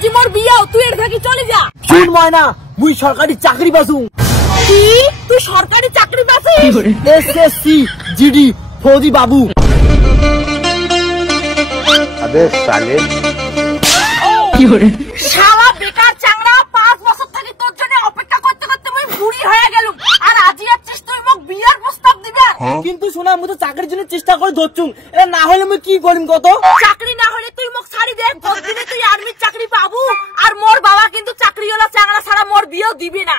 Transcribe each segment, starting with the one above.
আজি মোর বিয়াও তুই এর থাকি চলে যা। শুন ময়না মুই সরকারি চাকরি পাসু। কি তুই সরকারি চাকরি পাছিস? এসএসসি জিডি ফৌজি বাবু। আবে সালে শালা বেকার চাংড়া 5 বছর থেকে তোর জন্য অপেক্ষা করতে করতে মুই বুড়ি হয়ে গেলুম আর আজি আছিস তুই মোক বিয়ার প্রস্তাব দিবে। কিন্তু শোনা মুই তো চাকরির জন্য চেষ্টা করে ধরছুম, এ না হলে মুই কি করিম কত? চাকরি না হলে তুই মোক ছাড়ি দে, কতদিনে তুই আর্মির চাকরি পাবো। আর মোর বাবা কিন্তু চাকরিওয়ালা চাংড়া ছাড়া মোর বিয়েও দিবি না।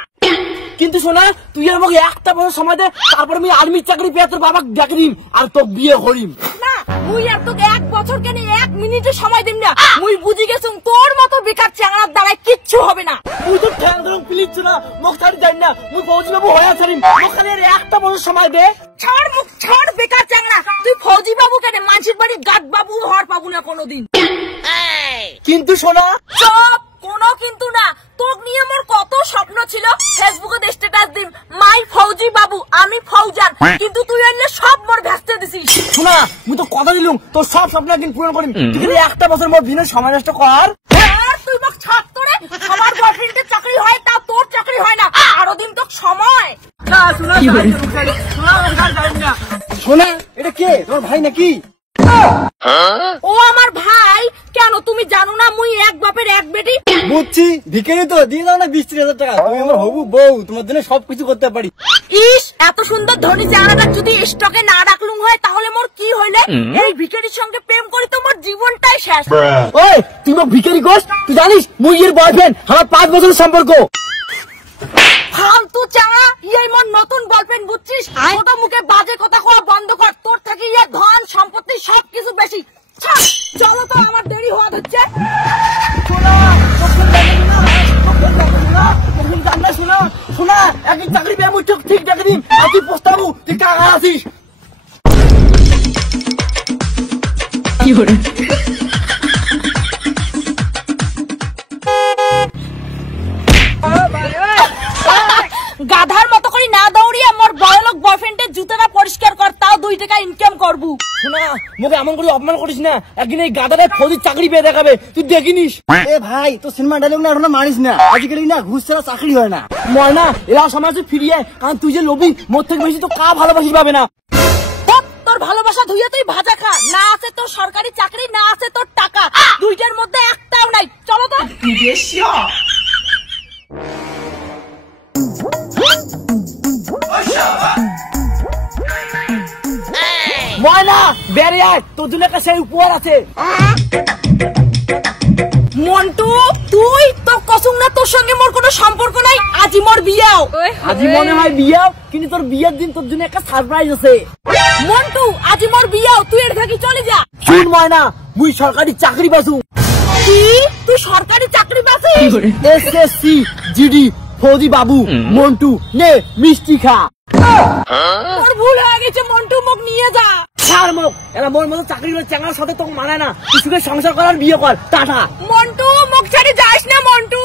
কিন্তু শোনা তুই আমাকে একটা বছর সময় দে, তারপর আমি আর্মির চাকরি পেয়ে তোর বাবাকে ডাকি দিম আর তোর বিয়ে করিম। না মুই আর তোকে 1 বছর কেন 1 মিনিটও সময় দিম না। মুই বুঝি গেছুম তোর মতো বেকার চাংড়ার দ্বারা কিচ্ছু হবে না। মুই তো ঠ্যাং ধরুন প্লিজ না মোক ছাড়ি যাই না, মুই ফৌজি বাবু হয়ে ছাড়িম। ওখানে একটা বছর সময় দে। ছাড় মুখ ছাড় বেকার চাংড়া, তুই ফৌজি বাবু কেন মানসির বাড়ি গাদ বাবু হওয়ার পাবো না কোনোদিন। কিন্তু শোনা চুপ, কোনো কিন্তু না। তোক নিয়ে মোর কত স্বপ্ন ছিল, ফেসবুকে স্ট্যাটাস দিম মাই ফৌজি বাবু আমি ফৌজান, কিন্তু তুই এলে সব মোর ভেস্তে দিছিস। শোনা মুই তো কথা দিলুম তোর সব স্বপ্ন একদিন পূরণ করিম, তুই একটা বছর মোর দিনের সময় নষ্ট কর। আর তুই মোক ছাড় তোরে, আমার বয়ফ্রেন্ডের চাকরি হয় তা তোর চাকরি হয় না, আরো দিন তোর সময়। শোনা এটা কে তোর ভাই নাকি? ও আমার ভাই। কেন তুমি জানো না মুই এক বাপের এক বেটি? বুঝছি, ভিখারি তো দিয়ে দাও না 20-30 টাকা, তুমি আমার হবু বউ, তোমার জন্য সবকিছু করতে পারি। ইস এত সুন্দর ধনী চেহারাটা যদি স্টকে না রাখলুম হয় তাহলে মোর কি হইলে? এই ভিখারির সঙ্গে প্রেম করি তো মোর জীবনটাই শেষ। ওই তুই মোক ভিখারি কস? তুই জানিস মুই এর বয়ফ্রেন্ড, আমার 5 বছরের সম্পর্ক। ফালতু চাঙা, এই মোর নতুন বয়ফ্রেন্ড বুঝছিস? ছোট মুখে বাজে কথা কওয়া বন্ধ কর, তোর থেকে ইয়ে ধন সম্পত্তি সবকিছু বেশি। চলো তো আমার দেরি হওয়া হচ্ছে। শোনা একদিন চাকরি পেয়ে মুই ঠিক ডাকি দিন, আর তুই প্রস্তাবু তুই কাকা আছিস। গাধার মতো করে না দৌড়িয়ে মোর বড়লোক বয়ফ্রেন্ডের জুতোটা পরিষ্কার কর, তাও 2 টাকা ইনকাম করবো। শোনা মুখে এমন করে অপমান করিস না, একদিন এই গাদাটা ফৌজির চাকরি পেয়ে দেখাবে, তুই দেখিনিস। এ ভাই তো সিনেমা ডায়লগ না এখন মানিস না, আজকাল না ঘুষ ছাড়া চাকরি হয় না। ময়না এরা সমাজ ফিরিয়ে, কারণ তুই যে লোভী, মোর থেকে বেশি তো কা ভালোবাসিস পাবে না। তোর ভালোবাসা ধুইয়া তুই ভাজা খা, না আছে তোর সরকারি চাকরি, না আছে তোর টাকা, দুইটার মধ্যে একটাও নাই। চলো তো। ময়না বেরে আয়, তোর জন্য একটা সেই উপহার আছে। মন্টু তুই তো কসুম না তোর সঙ্গে মোর কোনো সম্পর্ক নাই, আজি মোর বিয়াও। আজি মনে হয় বিয়া, কিন্তু তোর বিয়ের দিন তোর জন্য একটা সারপ্রাইজ আছে। মন্টু আজি মোর বিয়াও তুই এর থাকি চলে যা। শুন ময়না মুই সরকারি চাকরি পাসু। কি তুই সরকারি চাকরি পাছিস? এসএসসি জিডি ফৌজি বাবু। মন্টু নে মিষ্টি খা। তোর ভুল হয়ে গেছে মন্টু, মোক নিয়ে যা। ছাড় মুখ, এরা মোর মতো চাকরি করে চাঙার সাথে তোকে মানায় না, তুই সুখে সংসার করার বিয়ে কর। টাটা। মন্টু মোক ছেড়ে যাস না মন্টু।